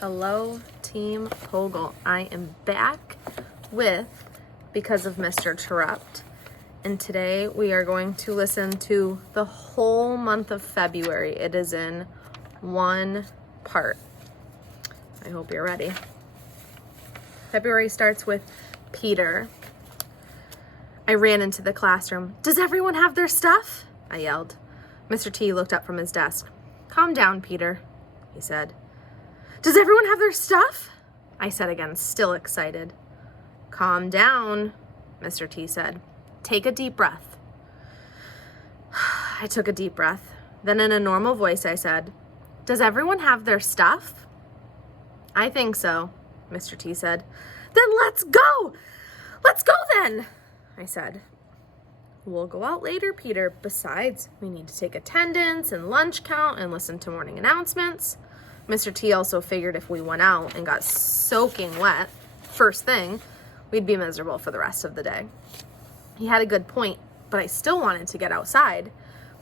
Hello, Team Pogel. I am back with Because of Mr. Terupt. And today we are going to listen to the whole month of February. It is in one part. I hope you're ready. February starts with Peter. I ran into the classroom. "Does everyone have their stuff?" I yelled. Mr. T looked up from his desk. "Calm down, Peter," he said. "Does everyone have their stuff?" I said again, still excited. "Calm down," Mr. T said. "Take a deep breath." I took a deep breath. Then in a normal voice I said, "Does everyone have their stuff?" "I think so," Mr. T said. "Then let's go! Let's go then," I said. "We'll go out later, Peter. Besides, we need to take attendance and lunch count and listen to morning announcements." Mr. T also figured if we went out and got soaking wet, first thing, we'd be miserable for the rest of the day. He had a good point, but I still wanted to get outside.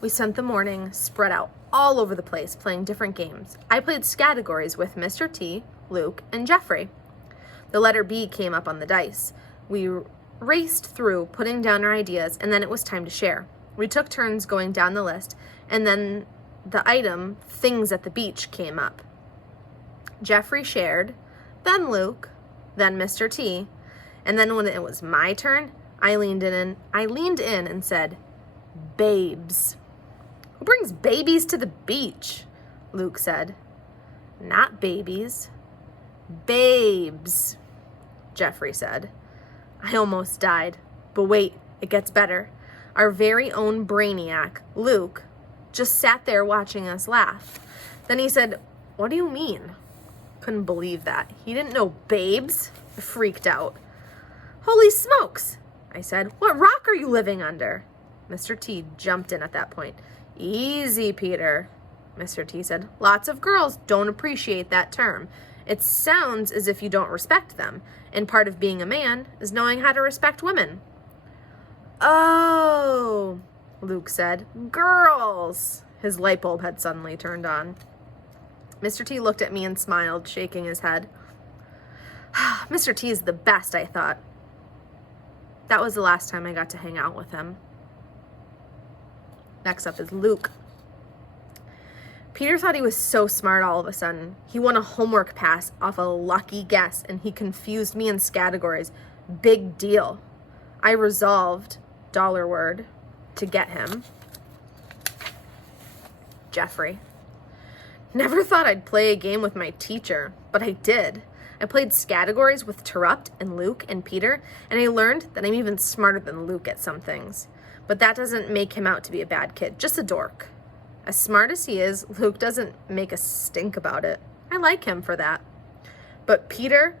We spent the morning spread out all over the place playing different games. I played categories with Mr. T, Luke, and Jeffrey. The letter B came up on the dice. We raced through, putting down our ideas, and then it was time to share. We took turns going down the list, and then the item, things at the beach, came up. Jeffrey shared, then Luke, then Mr. T, and then when it was my turn, I leaned in and said, "Babes." "Who brings babies to the beach?" Luke said. "Not babies, babes," Jeffrey said. I almost died, but wait, it gets better. Our very own brainiac, Luke, just sat there watching us laugh. Then he said, "What do you mean?" Couldn't believe that. He didn't know babes. I freaked out. "Holy smokes," I said. "What rock are you living under?" Mr. T jumped in at that point. "Easy, Peter," Mr. T said. "Lots of girls don't appreciate that term. It sounds as if you don't respect them, and part of being a man is knowing how to respect women." "Oh," Luke said. "Girls." His light bulb had suddenly turned on. Mr. T looked at me and smiled, shaking his head. Mr. T is the best, I thought. That was the last time I got to hang out with him. Next up is Luke. Peter thought he was so smart all of a sudden. He won a homework pass off a lucky guess, and he confused me in categories. Big deal. I resolved, dollar word, to get him. Jeffrey. Never thought I'd play a game with my teacher, but I did. I played categories with Terupt and Luke and Peter, and I learned that I'm even smarter than Luke at some things. But that doesn't make him out to be a bad kid, just a dork. As smart as he is, Luke doesn't make a stink about it. I like him for that. But Peter,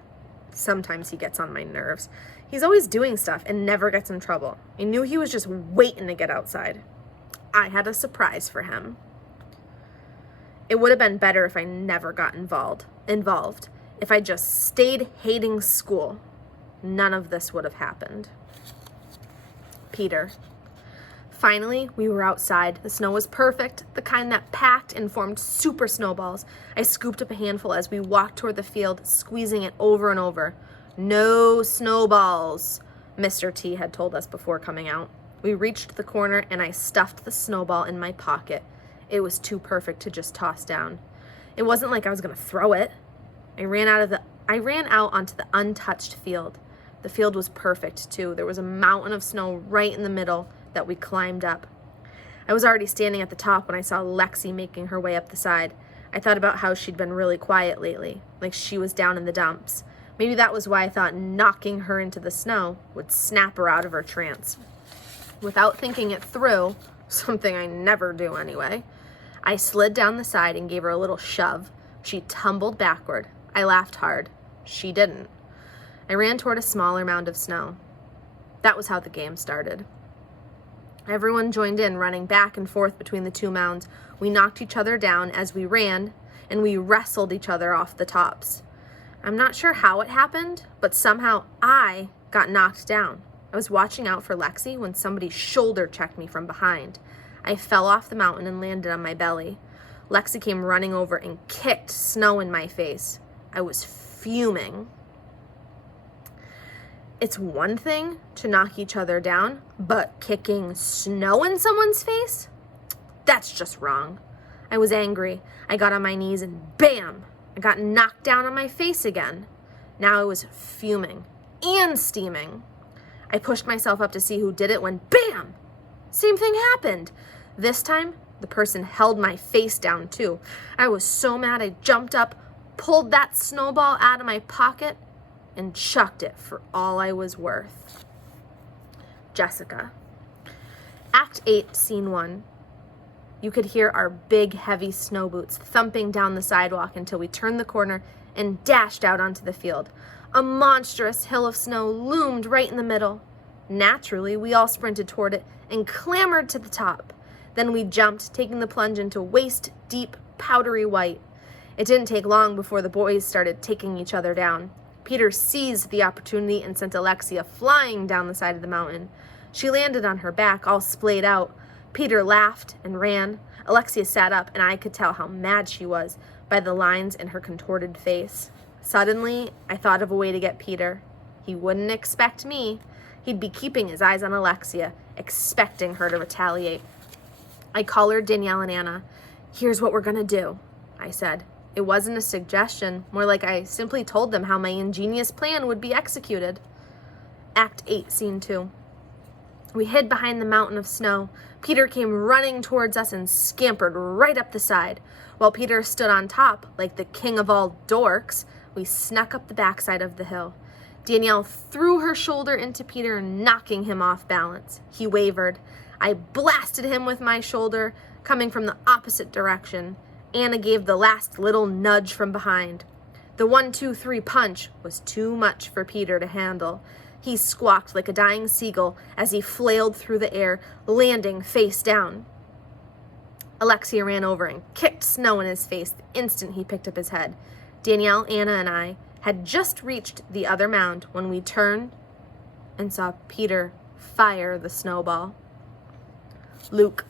sometimes he gets on my nerves. He's always doing stuff and never gets in trouble. I knew he was just waiting to get outside. I had a surprise for him. It would have been better if I never got involved. If I just stayed hating school, none of this would have happened. Peter. Finally, we were outside. The snow was perfect, the kind that packed and formed super snowballs. I scooped up a handful as we walked toward the field, squeezing it over and over. "No snowballs," Mr. T had told us before coming out. We reached the corner and I stuffed the snowball in my pocket. It was too perfect to just toss down. It wasn't like I was going to throw it. I ran out onto the untouched field. The field was perfect, too. There was a mountain of snow right in the middle that we climbed up. I was already standing at the top when I saw Lexi making her way up the side. I thought about how she'd been really quiet lately, like she was down in the dumps. Maybe that was why I thought knocking her into the snow would snap her out of her trance. Without thinking it through, something I never do anyway, I slid down the side and gave her a little shove. She tumbled backward. I laughed hard. She didn't. I ran toward a smaller mound of snow. That was how the game started. Everyone joined in, running back and forth between the two mounds. We knocked each other down as we ran, and we wrestled each other off the tops. I'm not sure how it happened, but somehow I got knocked down. I was watching out for Lexi when somebody shoulder checked me from behind. I fell off the mountain and landed on my belly. Lexi came running over and kicked snow in my face. I was fuming. It's one thing to knock each other down, but kicking snow in someone's face? That's just wrong. I was angry. I got on my knees and bam! I got knocked down on my face again. Now I was fuming and steaming. I pushed myself up to see who did it when bam! Same thing happened. This time, the person held my face down too. I was so mad I jumped up, pulled that snowball out of my pocket, and chucked it for all I was worth. Jessica. Act 8, Scene 1. You could hear our big, heavy snow boots thumping down the sidewalk until we turned the corner and dashed out onto the field. A monstrous hill of snow loomed right in the middle. Naturally, we all sprinted toward it and clambered to the top. Then we jumped, taking the plunge into waist-deep, powdery white. It didn't take long before the boys started taking each other down. Peter seized the opportunity and sent Alexia flying down the side of the mountain. She landed on her back, all splayed out. Peter laughed and ran. Alexia sat up, and I could tell how mad she was by the lines in her contorted face. Suddenly, I thought of a way to get Peter. He wouldn't expect me. He'd be keeping his eyes on Alexia, expecting her to retaliate. I collared Danielle and Anna. "Here's what we're gonna do," I said. It wasn't a suggestion, more like I simply told them how my ingenious plan would be executed. Act 8, Scene 2. We hid behind the mountain of snow. Peter came running towards us and scampered right up the side. While Peter stood on top, like the king of all dorks, we snuck up the backside of the hill. Danielle threw her shoulder into Peter, knocking him off balance. He wavered. I blasted him with my shoulder, coming from the opposite direction. Anna gave the last little nudge from behind. The 1-2-3 punch was too much for Peter to handle. He squawked like a dying seagull as he flailed through the air, landing face down. Alexia ran over and kicked snow in his face the instant he picked up his head. Danielle, Anna, and I had just reached the other mound when we turned and saw Peter fire the snowball. Luke.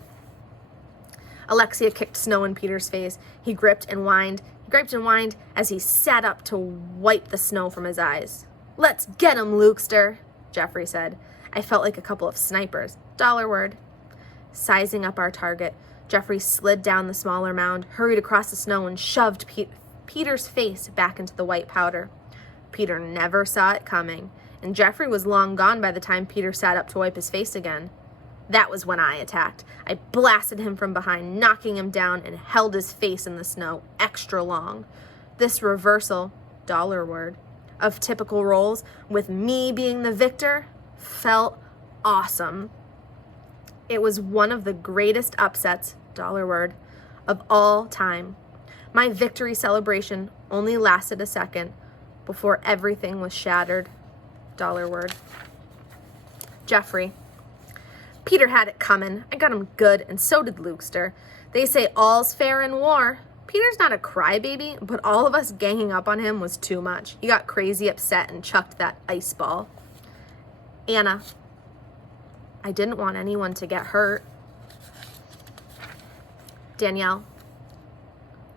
Alexia kicked snow in Peter's face. He griped and whined as he sat up to wipe the snow from his eyes. "Let's get him, Lukester," Jeffrey said. I felt like a couple of snipers. $1 word. Sizing up our target, Jeffrey slid down the smaller mound, hurried across the snow, and shoved Peter's face back into the white powder. Peter never saw it coming, and Jeffrey was long gone by the time Peter sat up to wipe his face again. That was when I attacked. I blasted him from behind, knocking him down, and held his face in the snow extra long. This reversal, $1 word, of typical roles, with me being the victor, felt awesome. It was one of the greatest upsets, $1 word, of all time. My victory celebration only lasted a second before everything was shattered, $1 word. Jeffrey. Peter had it coming. I got him good, and so did Lukester. They say all's fair in war. Peter's not a crybaby, but all of us ganging up on him was too much. He got crazy upset and chucked that ice ball. Anna. I didn't want anyone to get hurt. Danielle.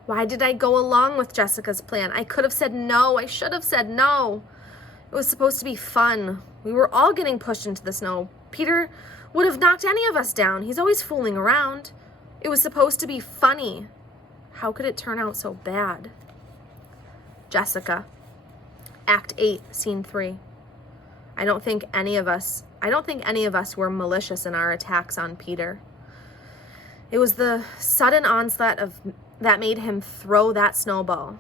Why did I go along with Jessica's plan? I could have said no. I should have said no. It was supposed to be fun. We were all getting pushed into the snow. Peter would have knocked any of us down. He's always fooling around. It was supposed to be funny. How could it turn out so bad? Jessica. Act 8, Scene 3. I don't think any of us were malicious in our attacks on Peter. It was the sudden onslaught that made him throw that snowball.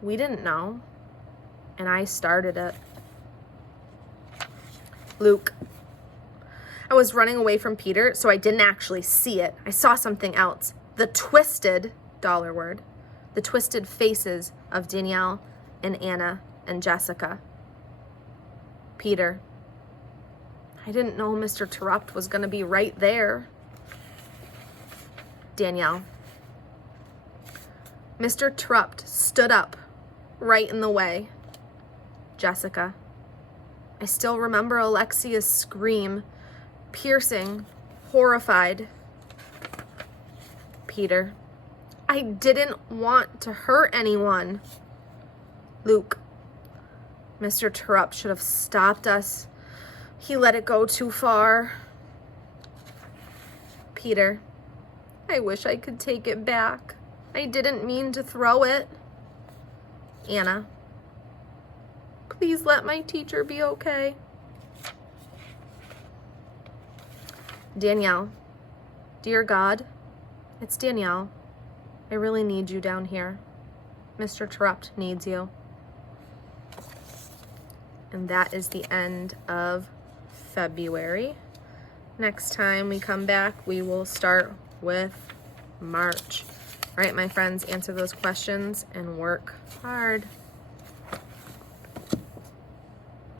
We didn't know, and I started it. Luke. I was running away from Peter, so I didn't actually see it. I saw something else. The twisted, $1 word, the twisted faces of Danielle and Anna and Jessica. Peter. I didn't know Mr. Terupt was going to be right there. Danielle. Mr. Terupt stood up right in the way. Jessica. I still remember Alexia's scream, piercing, horrified. Peter. I didn't want to hurt anyone. Luke, Mr. Terupt should have stopped us. He let it go too far. Peter, I wish I could take it back. I didn't mean to throw it. Anna, please let my teacher be okay. Danielle, dear God, it's Danielle. I really need you down here. Mr. Terupt needs you. And that is the end of February. Next time we come back, we will start with March. All right, my friends, answer those questions and work hard.